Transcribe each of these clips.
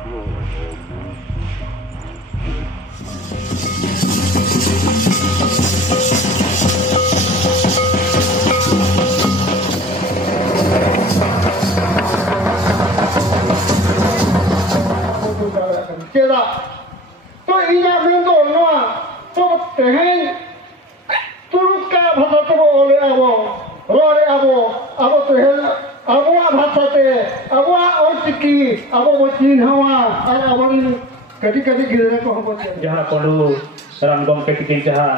तो इना बिंदु नोआ तो तेहेन तुरुका भाषा तो ओले आबो रोले आबो आबो तेहेन आबोआ भाषाते आबोआ ओचिकी आबो बचिन हवा और आबन कटी कटी गिरे को हबो जहां पडु रामगम के टिके जहां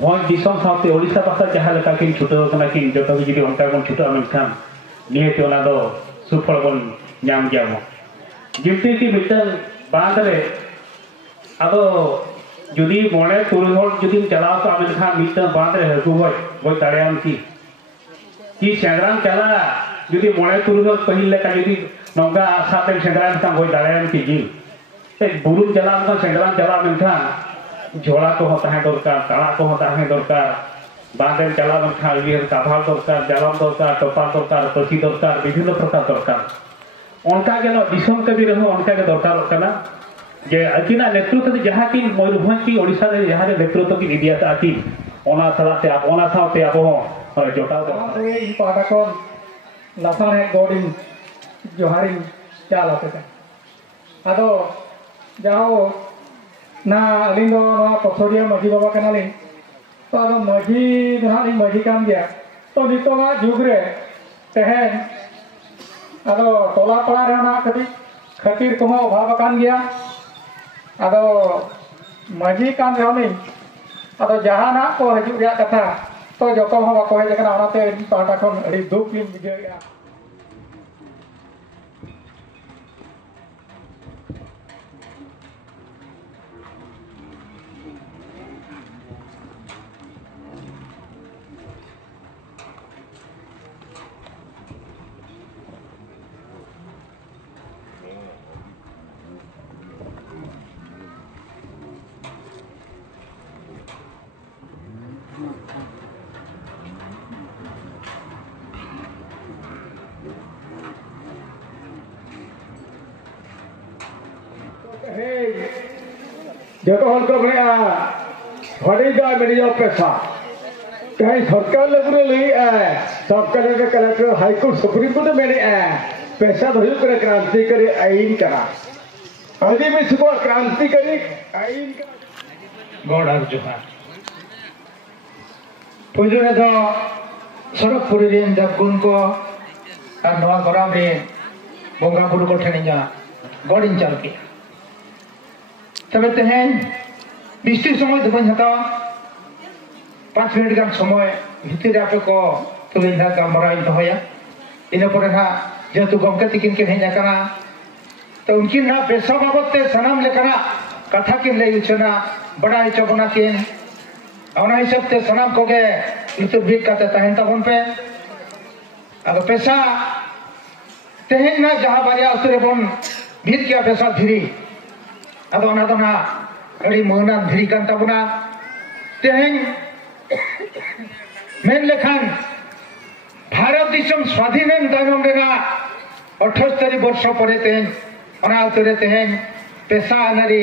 भोज दिसम साथे ओडिसा पासा जहां लेका किन छुटो कना किन जतो जुदी उनका कोन छुटो मेनखान नियते ओना दो सुफल बन नाम जामो जिमते की मिटन बांध रे अब जुदी मोड़े तुरु हर जुदी चलाओ तो मेनखान मिटन बांध रे हकु गय दाड़ेयाम की सेंद्राम चला जुदी मोड़े तुरु हर पहिल लेका जुदी नंगा साथे सेंद्राम का गय दाड़ेयाम की जिल ए बुरुम चला का सेंद्राम चला मेनखान झोला को होता है दरकार ताड़ा को होता है दरकार बांधन चला मेनखान बिहर काभाल दरकार जालाम दरकार टपा दरकार पसी दरकार विभिन्न प्रकार दरकार उनका के नो दिसम कबी रहो उनका के दरकार कना जे अकिना नेतृत्व जहां की मयूरभंज की ओडिसा रे जहां नेतृत्व की इडिया आकी ओना सलाते आप ओना साथे आप हो जोटाव दो ए पाटा को लासान है गोडिन जोहारी चालाते आदो जाओ ना अलिंदो ना पथोरिया मजी बाबा कनाली तो आदो मजी नाली मजी काम गया तो नितोगा जुग रे तेहेन आदो टोला पड़ा रहना कभी खतीर को अभाव कान गया आदो मजी कान रहनी आदो जहाना को हजू गया कथा तो जो हम बाको हेज कना ओनाते पाटा खन अड़ी दुख लिन बुझेगा जो हल को भैया हड़ी दा मेरी पैसा कहीं सरकार लगने ली सरकार के कलेक्टर हाईकोर्ट सुप्रीम कोर्ट में पैसा धोई करे क्रांति करे आईन करा आदिवासी को क्रांति करे आईन गौड़ार जोहार पुजरे दो सरकपुरी रेन जगुन को और नवा गराम रे बोंगा बुरु को ठेनिया गौड़िन चल के तबे तेहेन बिस्ती समय दुबन हता 5 मिनट गान समय भितर आपे को तुले ना गमरा इन होया इन पर ना जेतु गमके तिकिन के हेजा कना तो उनकी ना पेशा बाबत ते सनाम लेकना कथा किन ले उचना बड़ा चबना किन औना हिसाब ते सनाम को के लुतु भीक काते तहन तबन पे अब पेशा तेहेन ना जहां बारिया उतरे बन भीत किया पेशा धीरी अब ओना तो ना अड़ी मोना धीरी कान तबना तेहेन मेन लेखान भारत दिसम स्वाधीन दायम रेना 78 वर्ष परे तेहेन ओना उतरे तेहेन पेशा नारी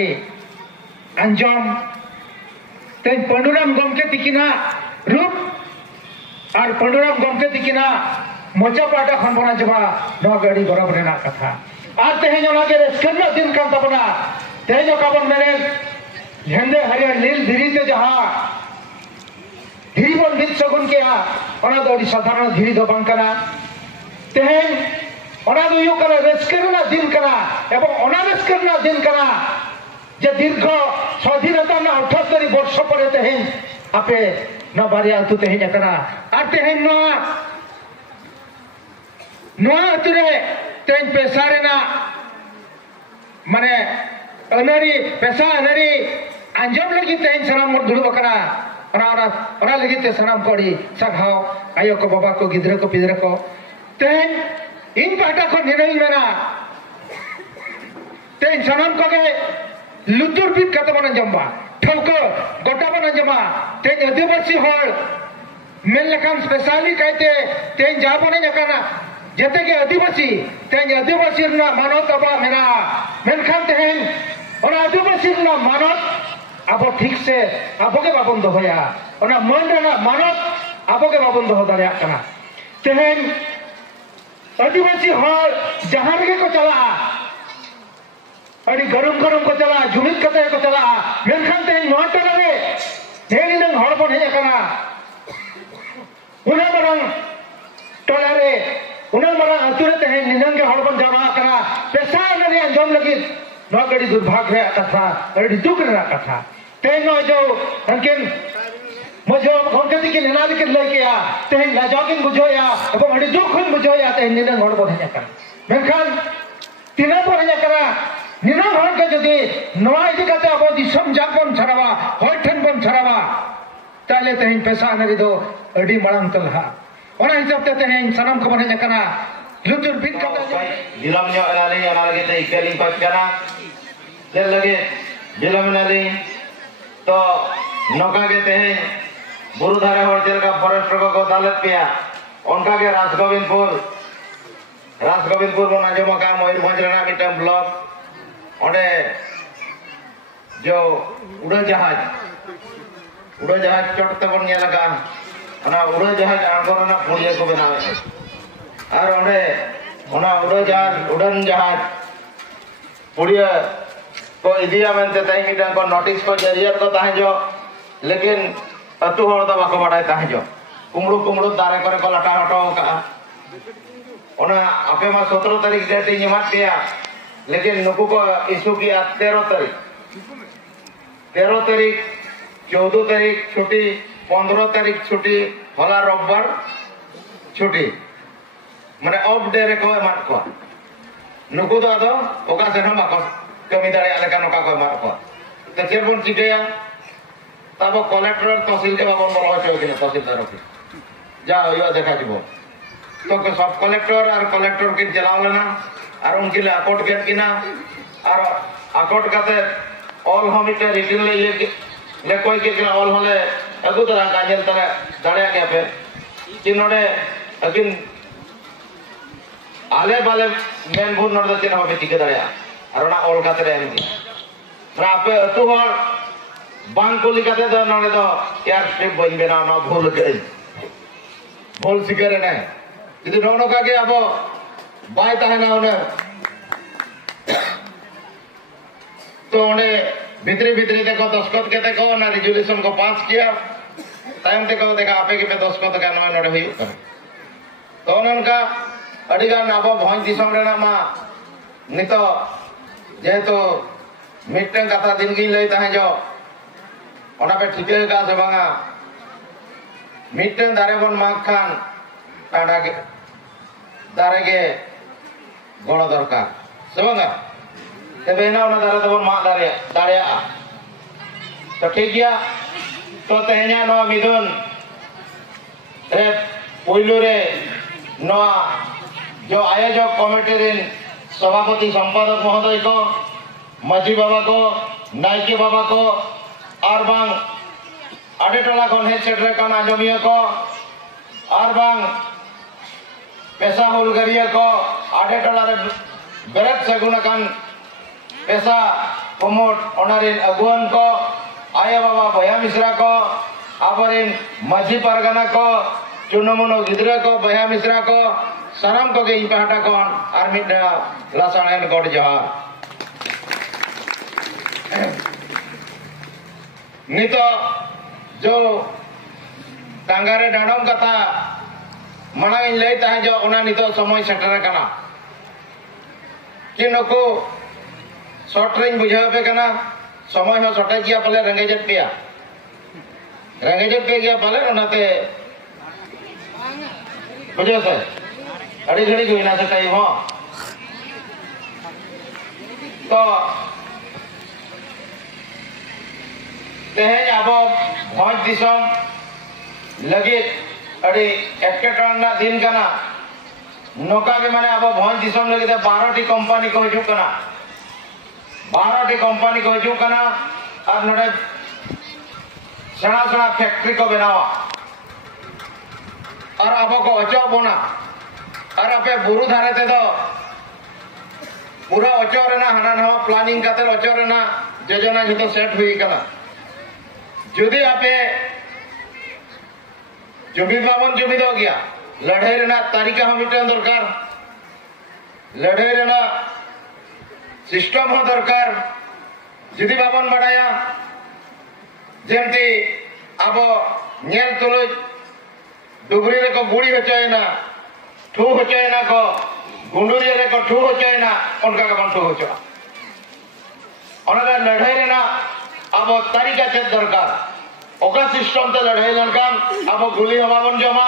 अंजम तेन पंडुराम गमके तिकिना रूप और पंडुराम गमके तिकिना मोचा पाटा खन बना जबा न गाड़ी गरब रेना कथा और तेहेन ओना के रस्कना दिन कान तबना तेहेन काबन मेरे झंडे हरियर नील धीरी ते जहां धीरी बन बित सगुन के ओना दो साधारण धीरी दो बांकना तेहेन ओना दो यो करा रस्कना दिन करा एवं ओना रस्कना दिन करा जे दीर्घ स्वाधीनता ना 78 वर्ष परे तेहेन आपे न बारिया तु तेहेन करा और तेहेन नो तुरे तेहेन पेशारे ना माने अनरी पेशा अनरी अंजम लगी तेहेन सनाम मोर दुड़ बकरा ओना लगी ते सनाम कोड़ी सखाओ आयो को बाबा को गिद्र को पिद्र को तेहेन इन पाटा को निर्णय मेना तेहेन सनाम को के लुतुर बीत कत बन जम्बा ठोको गोटा बन जमा तेहेन आदिवासी हल मेन लखान स्पेशली कहते तेहेन जा बने जकाना जते के आदिवासी तेहेन आदिवासी ना मानव तबा मेना मेनखान तेहेन ओना आदिवासी ना मानत आबो ठीक से आबो के बाबन दोहया ओना मन रेना मानत आबो के बाबन दोह दाड़िया कना तेहेन आदिवासी हर जहां रे को चला अड़ी गरम गरम को चला जुमित कते को चला मेनखान तेहेन नोटा रे तेहेन नंग हर बन हे कना उना मरंग टोला रे उना मरंग अतुरे तेहेन निनंग के हर बन जमा कना पेशा नरे अंजम लगी नगड़ी दुर्भाग्य कथा अड़ी दुख रे कथा तेहेन नो जो हनकिन मजो घंटे की निनाद के लेके तेहेन लाजोगिन बुझोया एवं अड़ी दुख बुझोया तेहेन निनंग हर बन हे कना मेनखान तिना पर हे कना निनंग हर के जदि नवा इदि कते अब दिसम जापन छरावा होय ठन बन छरावा ताले तेहेन पेशा नरी दो अड़ी मळंग तलहा ओना हिसाब ते तेहेन सनम को बन हे कना लुतुर बिन कता दिलम ᱧᱚᱜ ᱮᱱᱟᱞᱤᱧ ᱚᱱᱟ ᱞᱟᱹᱜᱤᱫ ᱛᱮ ᱤᱠᱟᱹᱞᱤᱧ ᱠᱷᱚᱡ ᱠᱟᱱᱟ ᱪᱮᱫ ᱞᱟᱹᱜᱤᱫ ᱫᱤᱞᱚᱢ ᱮᱱᱟᱞᱤᱧ ᱛᱚ ᱱᱚᱝᱠᱟ ᱜᱮ ᱛᱮᱦᱮᱧ ᱵᱩᱨᱩ ᱫᱷᱟᱨᱮ ᱦᱚᱲ ᱪᱮᱫ ᱞᱮᱠᱟ ᱯᱷᱚᱨᱮᱥᱴ ᱠᱚ ᱫᱟᱞᱮᱫ ᱯᱮᱭᱟ ᱚᱱᱠᱟ ᱜᱮ ᱨᱟᱥᱜᱳᱵᱤᱱᱫᱯᱩᱨ ᱵᱚᱱ ᱟᱸᱡᱚᱢ ᱟᱠᱟᱫᱼᱟ ᱢᱚᱭᱩᱨᱵᱷᱚᱸᱡᱽ ᱨᱮᱱᱟᱜ ᱢᱤᱫᱴᱟᱝ ᱵᱞᱚᱠ ᱚᱸᱰᱮ जो उड़ाजहाज चोट तबन ᱧᱮᱞ ᱟᱠᱟᱜᱼᱟ ᱚᱱᱟ उड़ाजहाज आᱬᱜᱚ ᱨᱮᱱᱟᱜ ᱯᱩᱲᱤᱭᱟᱹ ᱠᱚ ᱵᱮᱱᱟᱣᱮᱫᱼᱟ और ओंडे ओना उड़न जहाज पुड़िया को इदिया मेनते ताई मिटान को नोटिस को जरियर को ताहेजो लेकिन अतु हर द बाको बाडाय ताहेजो कुमड़ू दारे करे को लटा हटो का ओना आपे मा 17 तारीख डेट इमात दिया लेकिन नुकु को इशू किया 13 तारीख 14 तारीख छुट्टी 15 तारीख छुट्टी होला रविवार छुट्टी माने ऑफ डे रे को एमात को नुकु दो आदो ओका सेन बाको कमी दाड़े लेका नोका को एमात को तो चेर बन चिकेया तब कलेक्टर तहसील के बाबन बोल होचो कि तहसीलदार के जा होयो देखा दिबो तो सब कलेक्टर और कलेक्टर के चलाव लेना और उनके लिए अकोट गेट किना और अकोट काते ऑल हमिटे रिटिन ले ये ले कोई के ऑल होले अगु तरह काजल तरह दाड़े के पे चिनोडे अकिन आले बाले मेन बुन नोड दे चिन्ह चिके दाड़े और ना ऑल काते रे एमकी ना पे अतु हर बांग को लिखाते दो नोडे दो यार स्ट्रिप बन बेना ना भूल सिगरे ने यदि नो का के अब बाय ताहेना ओने तो ओने भितरी देखो दस्खत के देखो ना रिजोल्यूशन को पास किया टाइम देखो देखा आपे के पे दस्खत का नय नोडे हुई तो उनका अडिगान अब भोज दिसम रेना मा नितो जेहेतु मिटन कथा दिन गी लई ताहे जो ओना पे ठिके का से बांगा मिटन दारे बन माग खान टाडा के दारे के गण दरकार से बांगा तबे ना ओना दारे तो मा दारे तो ठीक गया तो तेहना नो मिदुन रे पोइलो रे नो जो आयोजक कमिटी रिन सभापति संपादक महोदय को माझी बाबा को नायके बाबा को और बांग आडे टोला खन हेड सेक्रेटरी कान आजमिया को और बांग पेशा हुलगरिया को आडे टोला रे बेरत सगुन कान पेशा प्रमोट ओनारिन अगुवन को आया बाबा भया मिश्रा को आबरिन माझी परगना को चुनमुनो गिदरा को भया मिश्रा को साराम को के इपाटा को आर्मी लासान एंड गॉड जहार नितो जो टांगारे डाडम कथा मना इन लई ताहे जो ओना नितो समय सेटर कना कि नको शॉर्ट रेंज बुझावे पे कना समय हो शॉर्टेज किया पले रंगेजत पे गया पले ओनाते बुझो से अड़ी घड़ी गुइना से टाइम हो तो तेहेज अब भोज दिसम लगे अड़ी एटकेटना दिन कना नोका के माने अब भोज दिसम लगे 12 टी कंपनी को हजू कना 12 टी कंपनी को हजू कना और नोडे सणा फैक्ट्री को बनावा और अब को अचो बोना और आपे बुरु धारे ते दो पूरा अचोरेना हाना नवा प्लानिंग करते अचोरेना योजना जो सेट हुई कना जुदी आपे जुमिद बाबन जुमिद हो गया लड़ाई रेना तारीखा हम मिटन दरकार लड़ाई रेना सिस्टम हो दरकार जुदी बाबन बढ़ाया जेमती अब नेल तुलुज डुबरी रे को गुड़ी होचयना ठू होचयना को गुंडुरी रे को ठू होचयना उनका का बन ठू होचो ओना लड़ाई रेना अब तारीखा चेक दरकार ओका सिस्टम ते लड़ाई लनकान अब गुली हम बाबन जमा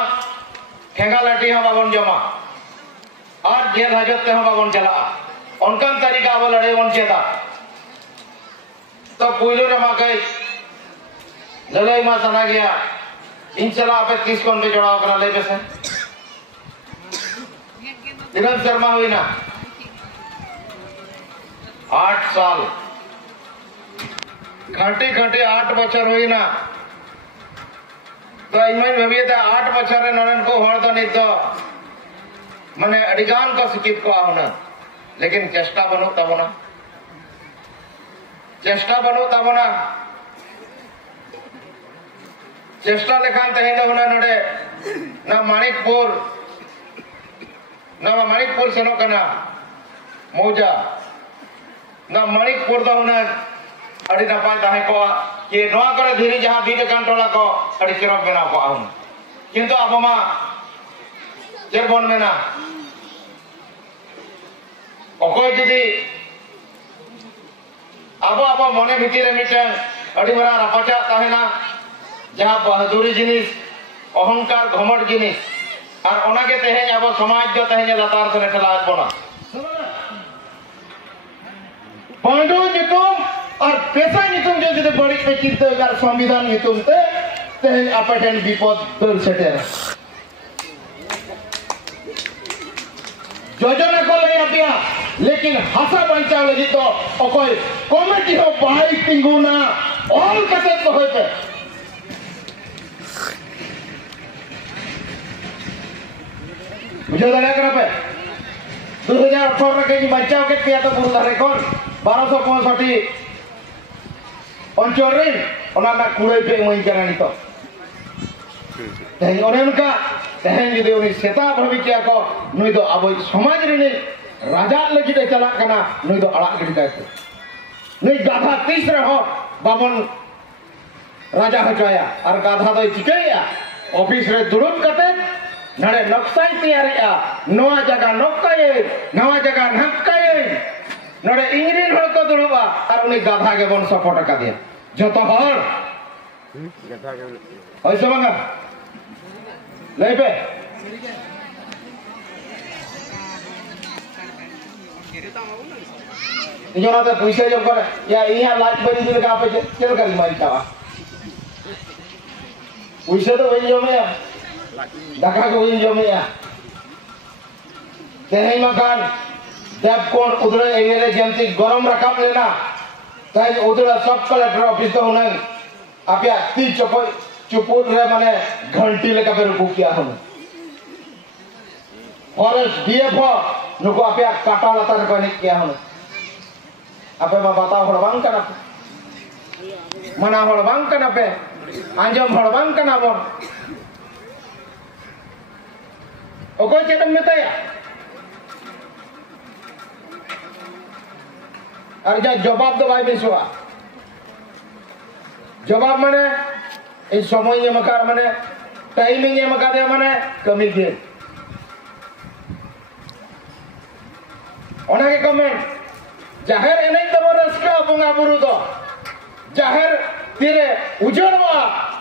ठेंगा लाठी हम बाबन जमा और जेल हाजत ते हम बाबन चला उनकान तारीखा अब लड़ाई बन चेदा तो पुइलो रे माकई लड़ाई मा सना गया इंशाल्लाह आपे 30 कोन पे जोड़ाव करा ले बेसे दिगंत शर्मा हुई ना 8 साल घंटे घंटे 8 बचर हुई ना तो इनमें भाभी था 8 बचर रे नरन को हर तो नहीं तो मने अडिगान को सिकित को आउना लेकिन चेष्टा बनो तबना चेष्टा लेखान तहें दो ना नडे ना माणिकपुर सेनो कना मौजा ना माणिकपुर दो ना अड़ी नपाय ताहे को ये नवा करे धीरे जहां बीट कंट्रोला को अड़ी चरक बना को आउन किंतु अब मा जेबन मेना ओकोय जुदी अब मने भितर मिटन अड़ी बरा रापाचा ताहेना जहां बहादुरी जिनिस अहंकार घमट जिनिस और ओनागे तेहें अब समाज जो तेहें लतार से ठेला बोना पांडु नितुम और पेशा नितुम जो जुदे बड़ी पे चिंतागार संविधान नितुम ते तेहें आपटेन विपद दल सेटेर योजना को ले अपिया लेकिन हासा बंचाव लगी तो ओकोय कमिटी हो बाई तिंगुना ऑल कते तो होते बुझे दाड़ा करा पे 2018 के बचाव के किया तो पूरा रेकॉर्ड 1265 अंचल रे ओना ना कुड़े पे मई करानी तो तेन ओने उनका तेन जदि उनी सेता भविष्य को नुई तो अब समाज रे राजा लगी दे चला कना नुई तो अड़ा गिड़ी कायते नुई गाधा 30 रे हो बाबन राजा हचाया और गाधा दो चिकेया ऑफिस रे दुरुम कते नड़े नक्साई तैयारिया नवा जगह नक्काये नवा जगह नक्काये नड़े इंग्रिन हड़ को दुरुबा और उनी गाधा के बन सपोर्ट का दिया जो तो हड़ ऐसे बंगा ले पे जो ना तो पैसे जब कर या यहाँ लाइट बनी दिल का पे चल कर मारी चावा पैसे तो वही जो में दाका को वही जो में तेरे मकान जब कौन उधर एरिया रे जल्दी गरम रकाब लेना ताई उधर सब कलेक्टर ऑफिस तो होना आप या 30 चुपुट रे माने घंटी लेका पे रुक किया हम फॉरेस्ट डीएफओ नुको आप या काटा लतार को नहीं किया हम आपे मा बताओ हड़बांग कना मना हड़बांग कना पे आंजम हड़बांग कना बोन ओको चेतन मेताया और जा जवाब दो भाई बेसुआ जवाब माने इस समय ये मकार माने टाइमिंग ये मकार दे माने कमी दे ओना के कमेंट जाहिर एने तो रस्का बंगा बुरु दो जाहिर तेरे उजड़वा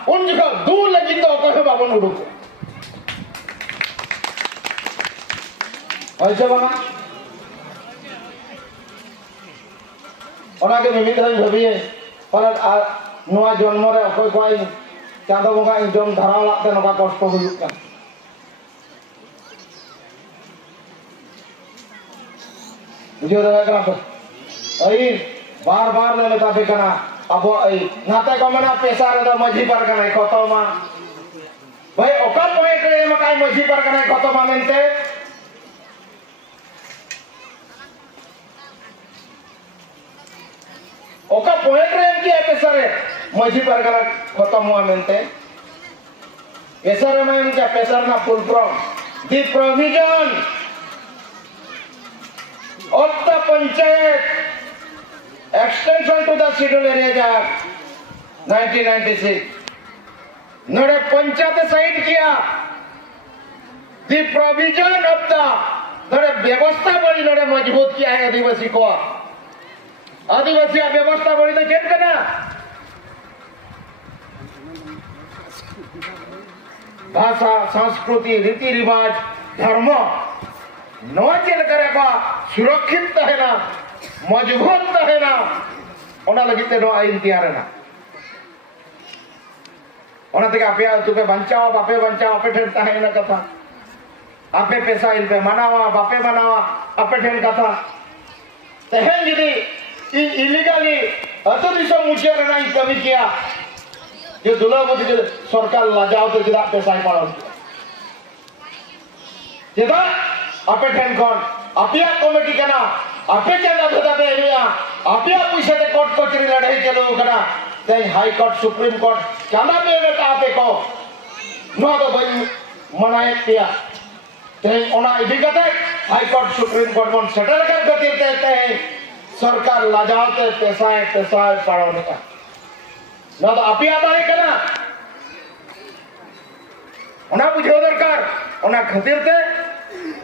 उन जगह दूर लगी तो कहे बाबन उड़ुक ऐसे बना ओना के मिमित रही भाभी पर नवा जन्म रे अकोय कोई चांदो बंगा जम धराव लाते नका कष्ट हुयुक का बुझियो दादा कना तो आई बार ले मेता पे कना अब आई नाते को मना पैसा रे तो मझी पर कना खतो मा भाई ओका पॉइंट रे मकाई मझी पर कना खतो मा मेनते ओका पॉइंट रे एम किया पेशारे मजी परगना खत्म हुआ मिलते पेशारे में एम क्या पेशार ना full from the provision of the panchayat extension to the schedule area act 1996 नोड़े पंचायत साइड किया the provision of the नोड़े व्यवस्था बड़ी नोड़े मजबूत किया है आदिवासी को आदिवासी व्यवस्था बड़ी तो चेक करना भाषा संस्कृति रीति रिवाज धर्म नवा चेल करेगा सुरक्षित है ना मजबूत है ना ओना लगिते नो आइन तैयार है ना ओना तक आपे तुके बंचाओ बापे बंचाओ आपे ठेरता है ना कथा आपे पैसा इन पे मनावा बापे मनावा आपे ठेर कथा तहन यदि इलीगली अतो दिसो मुझे ना कमी किया ये दुलाबुद के सरकार लाजाओ तो जिदा पैसा ही पालन जिदा आपे ठेन कौन आपिया कमेटी कना आपे चंदा धदा दे लिया आपिया पैसे दे कोर्ट कचहरी लड़ाई चलो कना ते हाई कोर्ट सुप्रीम कोर्ट चंदा पे का आपे को नो तो भाई मनाए किया ते ओना इदी कते हाई कोर्ट सुप्रीम कोर्ट मन सेटल कर गतिर कहते हैं सरकार लाजाओ तो पैसा पालन का ना तो आप ही आता है क्या उन्हें बुझे दरकार उन्हें खतीर थे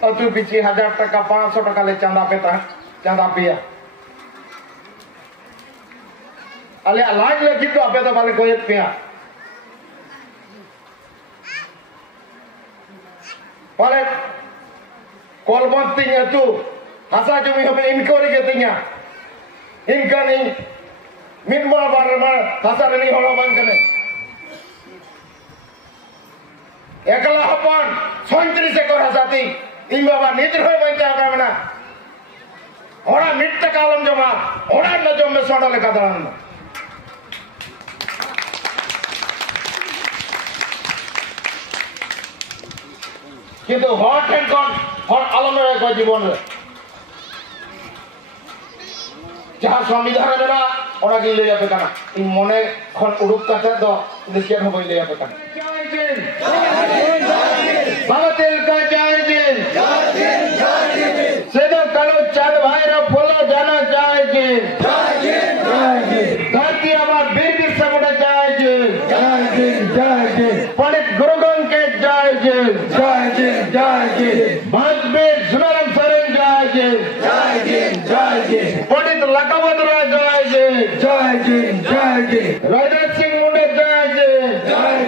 और तू पीछे 1000 टका 500 टका ले चंदा पेता है चंदा पिया अले अलाज लेकिन तो आपे तो वाले कोई पिया वाले कोलबंती है तू हंसा जो भी हमें इनक्वायरी के तिंगा इनका नहीं मिनबा बार हसा नहीं होला बंद करने एकला हपन 36 एकड़ हसाती इन बाबा निद्र हो बंचा का मना ओड़ा मिट कालम जमा ओड़ा न जो में सोडा लेका दरन किंतु हॉट एंड कॉन हॉट आलम रे को जीवन रे जहां संविधान मेरा ओना के ले जाबे काना इन मने खन उडुक काते दो देशिया हो ले जाबे काना जय हिंद भारतेल का जय हिंद सेदो कालो चांद भाई रो फॉलो जाना जय हिंद धरती आबाद वीर बिरसा मुंडा जय हिंद पंडित गुरु गोविंद के जय हिंद महावीर सुनाराम सरन जय हिंद पंडित लकावतरा जय हिंद राजनाथ सिंह मुंडे जय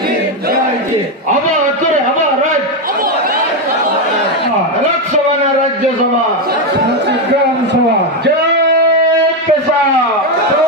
हिंद अब अतुरे अब राज लोकसभा ना राज्यसभा ग्राम सभा जय किसान